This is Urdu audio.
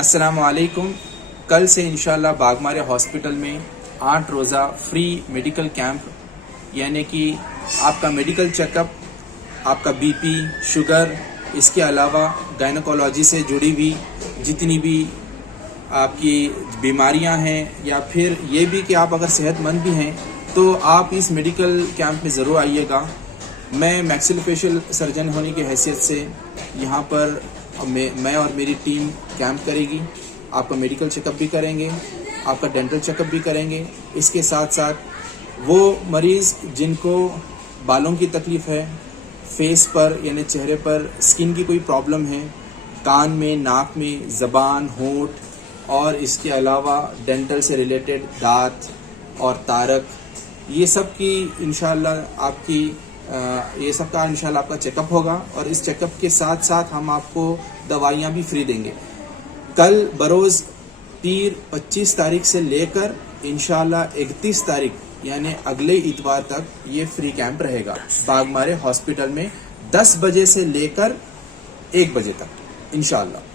السلام علیکم. کل سے انشاءاللہ باغمارے ہاسپٹل میں 8 روزہ فری میڈیکل کیمپ، یعنی کہ آپ کا میڈیکل چیک اپ، آپ کا بی پی، شوگر، اس کے علاوہ گائنیکولوجی سے جڑی ہوئی جتنی بھی آپ کی بیماریاں ہیں، یا پھر یہ بھی کہ آپ اگر صحت مند بھی ہیں تو آپ اس میڈیکل کیمپ میں ضرور آئیے گا. میں میکسل فیشل سرجن ہونے کی حیثیت سے یہاں پر میں اور میری ٹیم کیمپ کرے گی. آپ کا میڈیکل چیک اپ بھی کریں گے، آپ کا ڈینٹل چیک اپ بھی کریں گے. اس کے ساتھ ساتھ وہ مریض جن کو بالوں کی تکلیف ہے، فیس پر یعنی چہرے پر اسکن کی کوئی پرابلم ہے، کان میں، ناک میں، زبان، ہونٹ، اور اس کے علاوہ ڈینٹل سے ریلیٹڈ دانت اور تارک، یہ سب کی انشاءاللہ آپ کی یہ سب کا انشاءاللہ آپ کا چیک اپ ہوگا. اور اس چیک اپ کے ساتھ ساتھ ہم آپ کو دوائیاں بھی فری دیں گے. کل بروز پیر 25 تاریخ سے لے کر انشاءاللہ 31 تاریخ یعنی اگلے اتوار تک یہ فری کیمپ رہے گا باغمارے ہاسپٹل میں 10 بجے سے لے کر 1 بجے تک انشاءاللہ.